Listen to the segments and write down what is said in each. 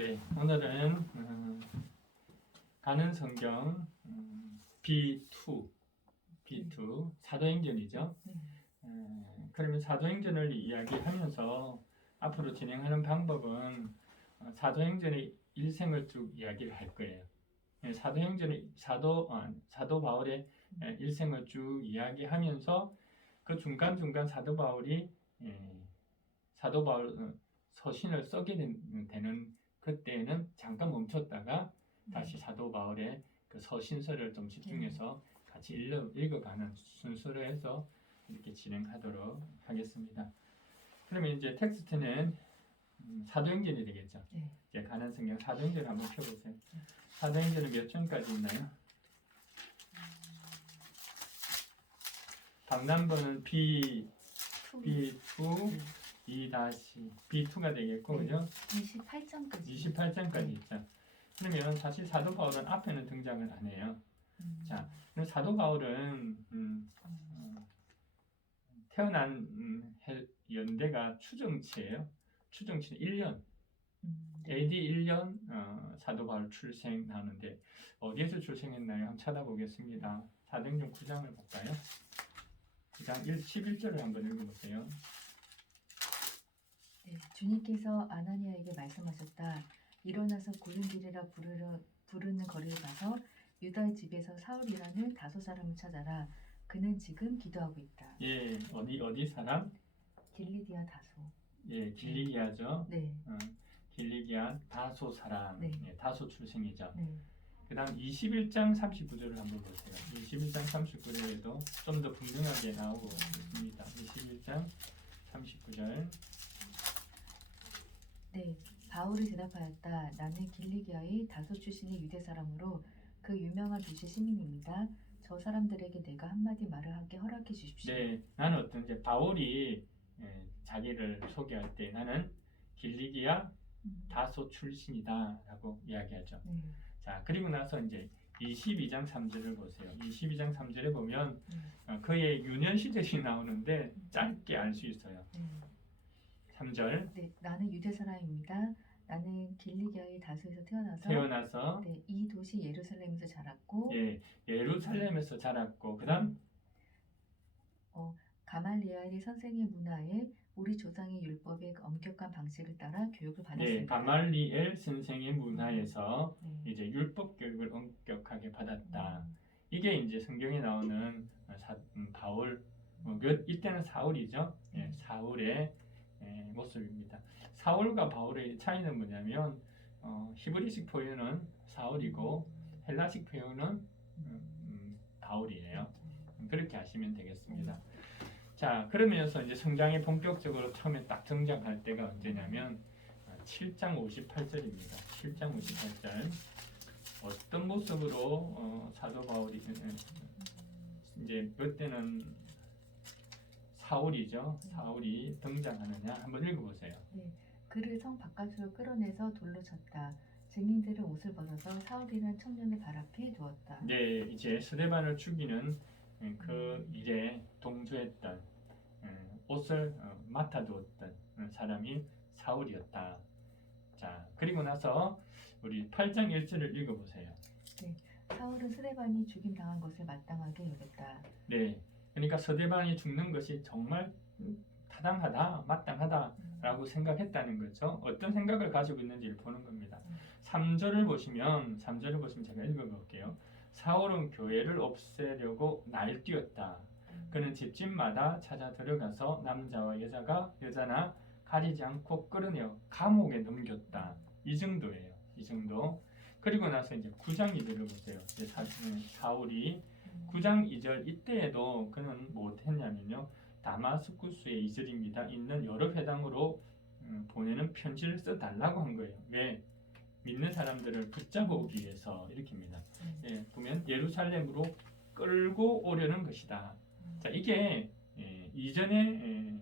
네, 오늘은 가는 성경 B2 사도행전이죠. 그러면 사도행전을 이야기하면서 앞으로 진행하는 방법은 사도행전의 일생을 쭉 이야기를 할 거예요. 사도행전의 사도 바울의 일생을 쭉 이야기하면서 그 중간중간 사도 바울이 사도 바울 서신을 쓰게 되는 그때는 잠깐 멈췄다가 다시 사도 바울의 그 서신서를 좀 집중해서 같이 읽어가는 순서로 해서 이렇게 진행하도록 하겠습니다. 그러면 이제 텍스트는 사도행전이 되겠죠. 이제 가는 성경 사도행전 한번 펴보세요. 사도행전은 몇 장까지 있나요? 박람번은 B2 B2가 되겠고, 그죠? 28장까지 있죠. 그러면 사실 사도 바울은 앞에는 등장을 안 해요. 자, 그럼 사도 바울은 태어난 연대가 추정치예요. 추정치는 1년. AD 1년 사도 바울 출생 나오는데 어디에서 출생했나요? 한번 찾아보겠습니다. 사도행전 9장을 볼까요? 9장 11절을 한번 읽어보세요. 네, 주님께서 아나니아에게 말씀하셨다. 일어나서 고른 길이라 부르는 거리에 가서 유다의 집에서 사울이라는 다소 사람을 찾아라. 그는 지금 기도하고 있다. 예, 어디 사람? 길리기아 다소. 예, 길리기아죠. 네. 길리기아 다소 사람. 네. 예, 다소 출생이죠. 네. 그다음 21장 39절을 한번 보세요. 21장 39절에도 좀 더 분명하게 나오고 있습니다. 21장 39절. 네, 바울이 대답하였다. 나는 길리기아의 다소 출신의 유대 사람으로 그 유명한 도시 시민입니다. 저 사람들에게 내가 한마디 말을 하게 허락해 주십시오. 네, 나는 어떤 이제 바울이 자기를 소개할 때 나는 길리기아 다소 출신이다라고 이야기하죠. 자, 그리고 나서 이제 22장 3절을 보세요. 22장 3절에 보면 그의 유년 시절이 나오는데 짧게 알 수 있어요. 3절. 네, 나는 유대 사람입니다. 나는 길리기아의 다소에서 태어나서 네, 이 도시 예루살렘에서 자랐고 예, 예루살렘에서 자랐고 그다음 가말리엘이 선생의 문화에 우리 조상의 율법의 엄격한 방식을 따라 교육을 받았습니다. 네, 가말리엘 선생의 문화에서 이제 율법 교육을 엄격하게 받았다. 이게 이제 성경에 나오는 바울, 이때는 사울이죠. 예, 사울의 모습입니다. 사울과 바울의 차이는 뭐냐면 히브리식 표현은 사울이고 헬라식 표현은 바울이에요. 그렇게 하시면 되겠습니다. 자, 그러면서 이제 성장이 본격적으로 처음에 딱 등장할 때가 언제냐면 7장 58절입니다. 7장 58절. 어떤 모습으로 사도 바울이 이제 그때는 사울이죠. 사울이 등장하느냐 한번 읽어보세요. 네, 그를 성 바깥으로 끌어내서 돌로 쳤다. 증인들은 옷을 벗어서 사울이라는 청년의 발 앞에 두었다. 네, 이제 스데반을 죽이는 그 일에 동조했던 옷을 맡아두었던 사람이 사울이었다. 자, 그리고 나서 우리 8장 1절을 읽어보세요. 네, 사울은 스데반이 죽임 당한 것을 마땅하게 여겼다. 네, 그러니까 스데반이 죽는 것이 정말 타당하다, 마땅하다라고 생각했다는 거죠. 어떤 생각을 가지고 있는지를 보는 겁니다. 3절을 보시면 제가 읽어볼게요. 사울은 교회를 없애려고 날뛰었다. 그는 집집마다 찾아 들어가서 남자와 여자나 가리지 않고 끌어내어 감옥에 넘겼다. 이 정도예요. 이 정도. 그리고 나서 이제 9장 2절을 보세요. 이제 사울이 9장 2절 이때에도 그는 무엇했냐면요. 다마스쿠스의 2절입니다. 있는 여러 회당으로 보내는 편지를 써달라고 한 거예요. 왜? 믿는 사람들을 붙잡아 오기 위해서 이렇게입니다. 예, 보면 예루살렘으로 끌고 오려는 것이다. 자, 이게 이전의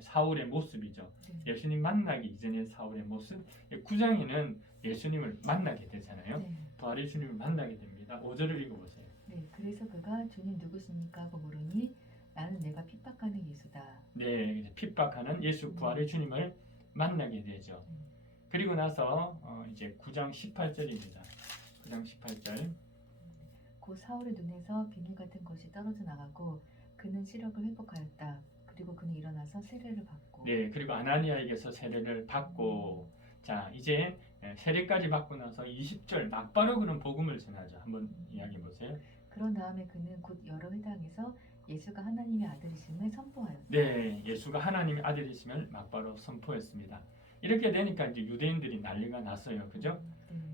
사울의 모습이죠. 예수님 만나기 이전의 사울의 모습. 9장에는 예수님을 만나게 되잖아요. 부활의 주님을 만나게 됩니다. 5절을 읽어보세요. 네, 그래서 그가 주님 누구십니까 하고 물으니 나는 내가 핍박하는 예수다. 네, 핍박하는 예수 부활의 주님을 만나게 되죠. 그리고 나서 이제 9장 18절입니다. 9장 18절. 곧 사울의 눈에서 비늘 같은 것이 떨어져 나가고 그는 시력을 회복하였다. 그리고 그는 일어나서 세례를 받고. 네, 그리고 아나니아에게서 세례를 받고. 자, 이제 세례까지 받고 나서 20절 막바로 그는 복음을 전하죠. 한번 이야기해 보세요. 그런 다음에 그는 곧 여러 회당에서 예수가 하나님의 아들이심을 선포하였다. 네, 예수가 하나님의 아들이심을 막바로 선포했습니다. 이렇게 되니까 이제 유대인들이 난리가 났어요. 그죠?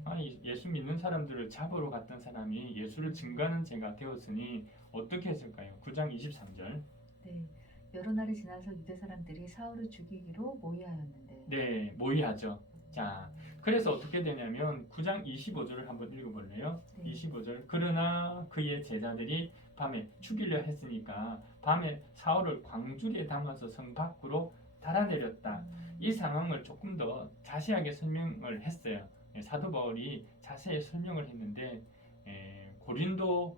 아니, 예수 믿는 사람들을 잡으러 갔던 사람이 예수를 증거하는 죄가 되었으니 어떻게 했을까요? 9장 23절. 네, 여러 날이 지나서 유대 사람들이 사울을 죽이기로 모의하였는데. 네, 모의하죠. 자, 그래서 어떻게 되냐면 9장 25절을 한번 읽어볼래요? 네. 25절. 그러나 그의 제자들이 밤에 죽이려 했으니까 밤에 사울을 광주리에 담아서 성 밖으로 달아내렸다. 이 상황을 조금 더 자세하게 설명을 했어요. 사도 바울이 자세히 설명을 했는데 고린도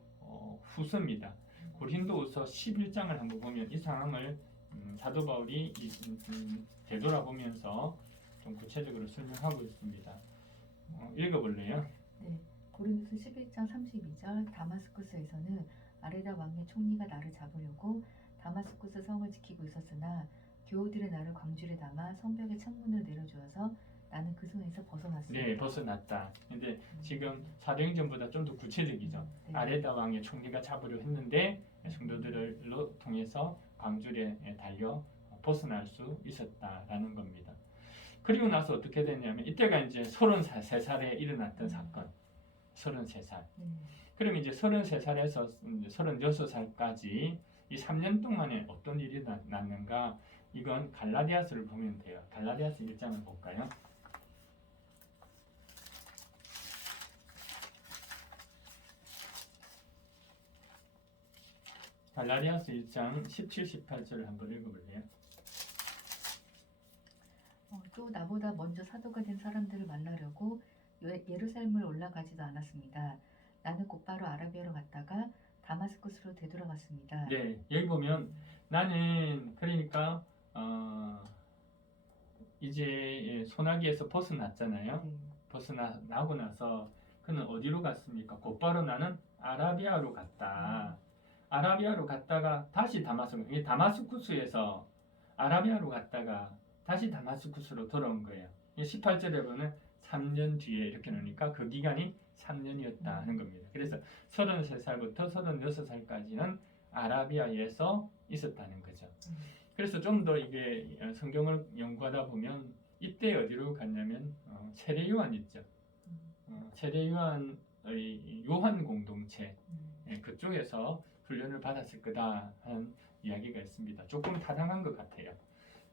후서입니다. 고린도후서 11장을 한번 보면 이 상황을 사도 바울이 되돌아보면서 좀 구체적으로 설명하고 있습니다. 읽어볼래요? 네, 고린도서 11장 32절. 다마스쿠스에서는 아레다 왕의 총리가 나를 잡으려고 다마스쿠스 성을 지키고 있었으나 교우들이 나를 광주리에 담아 성벽의 창문을 내려주어서 나는 그 손에서 벗어났습니다. 네, 벗어났다. 근데 지금 사도행전보다 좀 더 구체적이죠. 네. 아레다 왕의 총리가 잡으려 했는데 성도들을 통해서 광주리에 달려 벗어날 수 있었다라는 겁니다. 그리고 나서 어떻게 됐냐면 이때가 이제 33살에 일어났던 사건. 33살. 그럼 이제 33살에서 36살까지 이 3년 동안에 어떤 일이 났는가? 이건 갈라디아서를 보면 돼요. 갈라디아서 1장을 볼까요? 갈라디아서 1장 17, 18절을 한번 읽어볼래요? 또 나보다 먼저 사도가 된 사람들을 만나려고 예루살렘을 올라가지도 않았습니다. 나는 곧바로 아라비아로 갔다가 다마스쿠스로 되돌아갔습니다. 네, 여기 보면 나는 그러니까 이제 소나기에서 벗어났잖아요. 네. 벗어나고 나서 그는 어디로 갔습니까? 곧바로 나는 아라비아로 갔다. 아라비아로 갔다가 다시 다마스쿠스에서 아라비아로 갔다가 다시 다마스쿠스로 돌아온 거예요. 18절에 보면 3년 뒤에 이렇게 놓으니까 그 기간이 3년이었다 하는 겁니다. 그래서 33살부터 36살까지는 아라비아에서 있었다는 거죠. 그래서 좀 더 이게 성경을 연구하다 보면 이때 어디로 갔냐면 세례 요한 있죠. 세례 요한의 요한 공동체 그쪽에서 훈련을 받았을 거다 하는 이야기가 있습니다. 조금 타당한 것 같아요.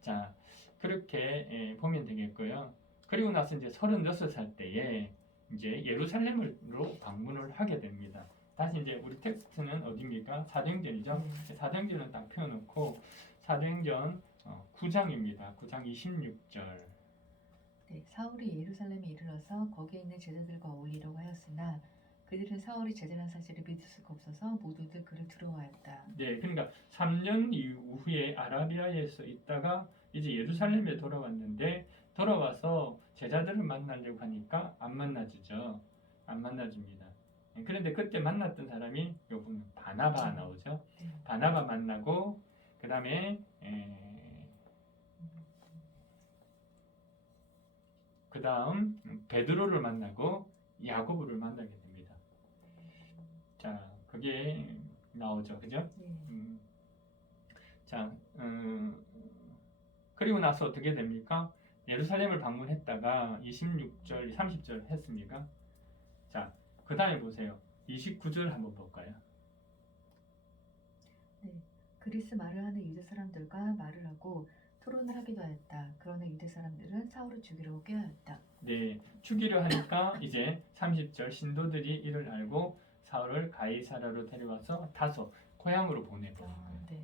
자, 그렇게 보면 되겠고요. 그리고 나서 이제 36살 때에 이제 예루살렘으로 방문을 하게 됩니다. 다시 이제 우리 텍스트는 어디입니까? 사도행전이죠. 사도행전은 딱 펴놓고 사도행전 9장입니다. 9장 26절. 네, 사울이 예루살렘에 이르러서 거기에 있는 제자들과 어울리려고 하였으나 그들은 사울이 제자라는 사실을 믿을 수가 없어서 모두들 그를 두려워하였다. 네, 그러니까 3년 이후에 아라비아에서 있다가 이제 예루살렘에 돌아왔는데 돌아와서 제자들을 만나려고 하니까 안 만나주죠. 안 만나줍니다. 그런데 그때 만났던 사람이 요번 바나바 나오죠. 바나바 만나고 그 다음에 그 다음 베드로를 만나고 야고보를 만나게 됩니다. 자, 그게 나오죠, 그죠? 자, 그리고 나서 어떻게 됩니까? 예루살렘을 방문했다가 26절, 30절 했습니까? 자, 그 다음에 보세요. 29절 한번 볼까요? 네, 그리스 말을 하는 유대 사람들과 말을 하고 토론을 하기도 하였다. 그러나 유대 사람들은 사울을 죽이려고 꾀하였다. 네, 죽이려 하니까 이제 30절 신도들이 이를 알고 사울을 가이사라로 데려와서 다소 고향으로 보내버린 거예요. 네.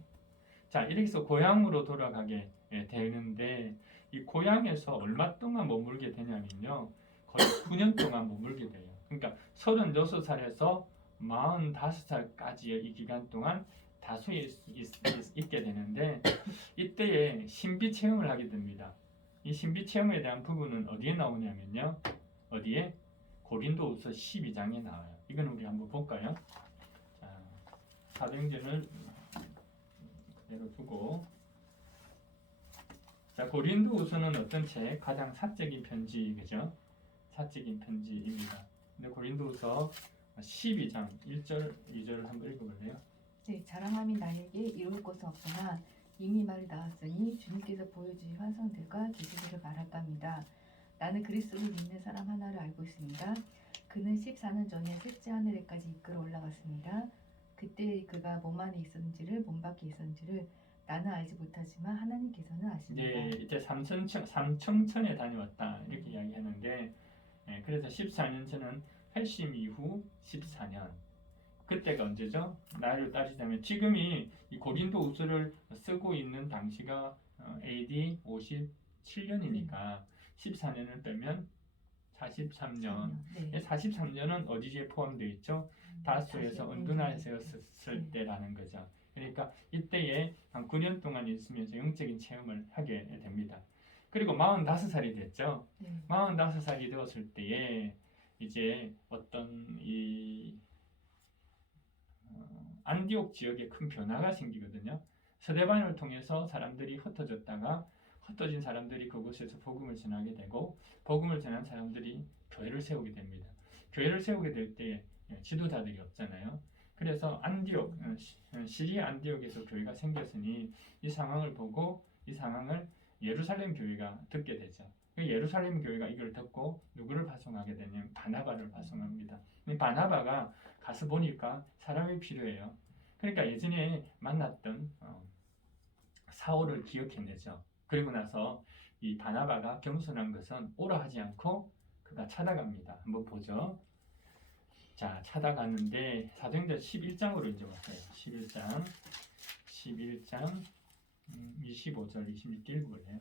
자, 이렇게 해서 고향으로 돌아가게 되는데 이 고향에서 얼마 동안 머물게 되냐면요. 거의 9년 동안 머물게 돼요. 그러니까 36살에서 45살까지의 이 기간 동안 다소에 있게 되는데 이때에 신비 체험을 하게 됩니다. 이 신비 체험에 대한 부분은 어디에 나오냐면요. 어디에? 고린도후서 12장에 나와요. 이건 우리 한번 볼까요? 자, 사도행전을 그대로 두고, 자, 고린도후서는 어떤 책? 가장 사적인 편지, 그죠? 사적인 편지입니다. 근데 고린도후서 12장 1절, 2절을 한번 읽어볼래요? 네, 자랑함이 나에게 이룰 것은 없으나 이미 말이 나왔으니 주님께서 보여주신 환상들과 계시들을 말할까 합니다. 나는 그리스도를 믿는 사람 하나를 알고 있습니다. 그는 14년 전에 셋째 하늘에까지 이끌어 올라갔습니다. 그때 그가 몸 안에 있었는지를 몸 밖에 있었는지를 나는 알지 못하지만 하나님께서는 아십니다. 네, 이제 삼청천에 다녀왔다 이렇게 이야기하는데, 그래서 14년 전은 회심 이후 14년. 그때가 언제죠? 나이를 따지자면 지금이 이 고린도후서를 쓰고 있는 당시가 AD 57년이니까 14년을 빼면 43년. 네. 43년은 어디에 포함되어 있죠? 다소에서 은둔하였을 때라는 거죠. 그러니까 이때에 한 9년 동안 있으면서 영적인 체험을 하게 됩니다. 그리고 45살이 됐죠. 네. 45살이 되었을 때에 이제 어떤 이 안디옥 지역에 큰 변화가 생기거든요. 스데반을 통해서 사람들이 흩어졌다가 흩어진 사람들이 그곳에서 복음을 전하게 되고 복음을 전한 사람들이 교회를 세우게 됩니다. 교회를 세우게 될 때 지도자들이 없잖아요. 그래서 안디옥, 시리아 안디옥에서 교회가 생겼으니 이 상황을 보고 이 상황을 예루살렘 교회가 듣게 되죠. 예루살렘 교회가 이걸 듣고 누구를 파송하게 되냐면 바나바를 파송합니다. 바나바가 가서 보니까 사람이 필요해요. 그러니까 예전에 만났던 사울을 기억해내죠. 그리고 나서 이 바나바가 겸손한 것은 오라 하지 않고 그가 찾아갑니다. 한번 보죠. 자, 찾아가는데 사도행전 11장으로 이제 왔어요. 11장 25절 26절 읽어볼래요?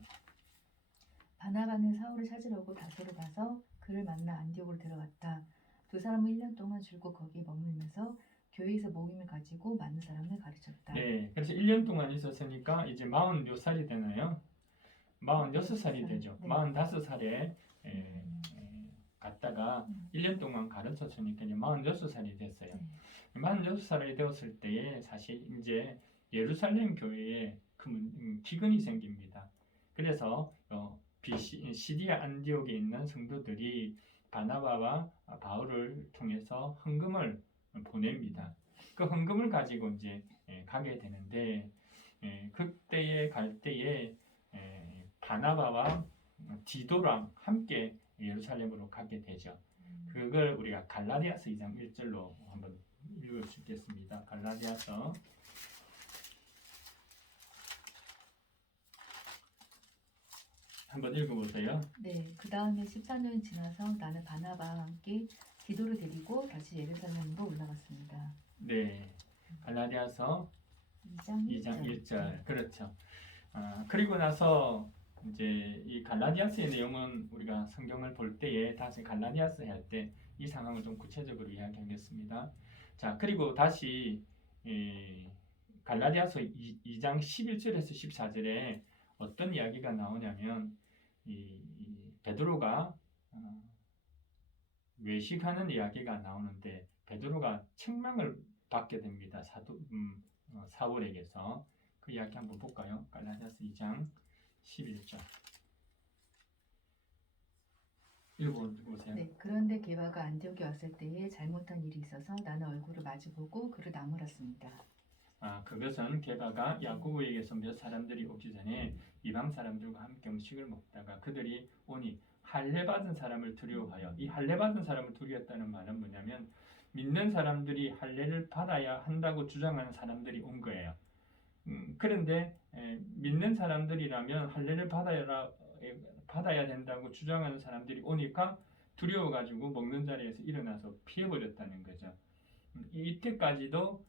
바나바는 사울을 찾으려고 다소로 가서 그를 만나 안디옥으로 들어갔다. 두 사람은 1년 동안 줄곧 거기에 머물면서 교회에서 모임을 가지고 많은 사람을 가르쳤다. 네, 그래서 1년 동안 있었으니까 이제 40 몇 살이 되나요? 46살이 되죠. 네. 45살에 갔다가 1년 동안 가르쳤으니까 이제 46살이 됐어요. 네. 46살이 되었을 때에 사실 이제 예루살렘 교회에 큰 기근이 생깁니다. 그래서 시리아 안디옥에 있는 성도들이 바나바와 바울을 통해서 헌금을 보냅니다. 그 헌금을 가지고 이제 가게 되는데 그때에 갈 때에 바나바와 디도랑 함께 예루살렘으로 가게 되죠. 그걸 우리가 갈라디아서 2장 1절로 한번 읽을 수 있겠습니다. 갈라디아서 한번 읽어보세요. 네, 그 다음에 14년이 지나서 나는 바나바와 함께 디도를 데리고 다시 예루살렘으로 올라갔습니다. 네, 갈라디아서 2장 1절. 그렇죠. 그리고 나서 이제 이 갈라디아서의 내용은 우리가 성경을 볼 때에 다시 갈라디아서 할 때 이 상황을 좀 구체적으로 이야기하겠습니다. 자, 그리고 다시 갈라디아서 2장 11절에서 14절에 어떤 이야기가 나오냐면 이 베드로가 외식하는 이야기가 나오는데 베드로가 책망을 받게 됩니다. 사울에게서. 그 이야기 한번 볼까요? 갈라디아서 2장 11절. 읽어보세요. 네, 그런데 게바가 안디옥에 왔을 때에 잘못한 일이 있어서 나는 얼굴을 마주보고 그를 나무랐습니다. 그것은 게바가 야고보에게서 몇 사람들이 오기 전에 이방 사람들과 함께 음식을 먹다가 그들이 오니 할례 받은 사람을 두려워하여, 이 할례 받은 사람을 두려웠다는 말은 뭐냐면 믿는 사람들이 할례를 받아야 한다고 주장하는 사람들이 온 거예요. 그런데 믿는 사람들이라면 할례를 받아야 된다고 주장하는 사람들이 오니까 두려워가지고 먹는 자리에서 일어나서 피해버렸다는 거죠. 이때까지도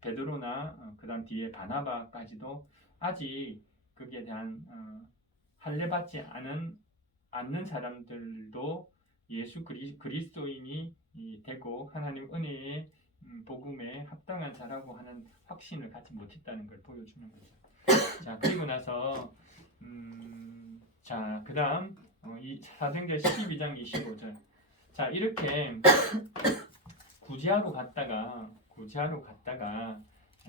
베드로나 그다음 뒤에 바나바까지도 아직 거기에 대한 할례 받지 않는 사람들도 예수 그리스도인이 되고 하나님 은혜의 복음에 합당한 자라고 하는 확신을 갖지 못했다는 걸 보여주는 거죠. 자, 그리고 나서 자, 그다음 이 사도행전 12장 25절. 자, 이렇게 구제하러 갔다가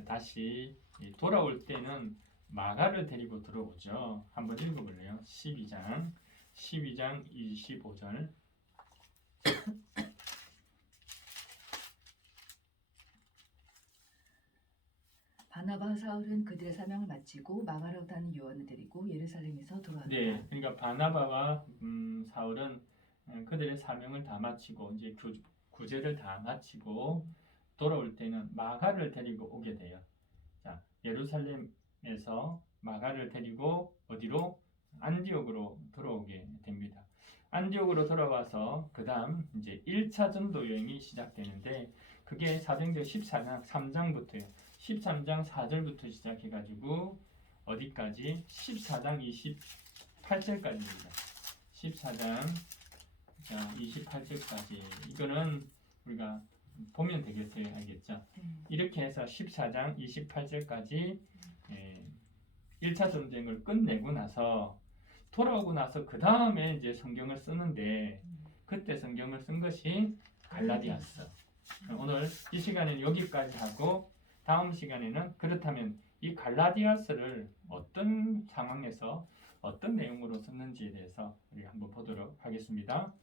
다시 돌아올 때는 마가를 데리고 들어오죠. 한번 읽어볼래요? 12장 25절. 바나바와 사울은 그들의 사명을 마치고 마가라고 하는 요한을 데리고 예루살렘에서 돌아왔다. 네, 그러니까 바나바와 사울은 그들의 사명을 다 마치고 이제 구제를 다 마치고 돌아올 때는 마가를 데리고 오게 돼요. 자, 예루살렘에서 마가를 데리고 어디로? 안디옥으로 돌아오게 됩니다. 안디옥으로 돌아와서 그다음 이제 1차 전도 여행이 시작되는데 그게 사도행전 14장 3장부터예요. 13장 4절부터 시작해가지고 어디까지? 14장 28절까지입니다. 14장 28절까지 이거는 우리가 보면 되겠어요. 알겠죠? 이렇게 해서 14장 28절까지 1차 전쟁을 끝내고 나서 돌아오고 나서 그 다음에 이제 성경을 쓰는데 그때 성경을 쓴 것이 갈라디아서. 오늘 이 시간에는 여기까지 하고 다음 시간에는 그렇다면 이 갈라디아서를 어떤 상황에서 어떤 내용으로 썼는지에 대해서 우리 한번 보도록 하겠습니다.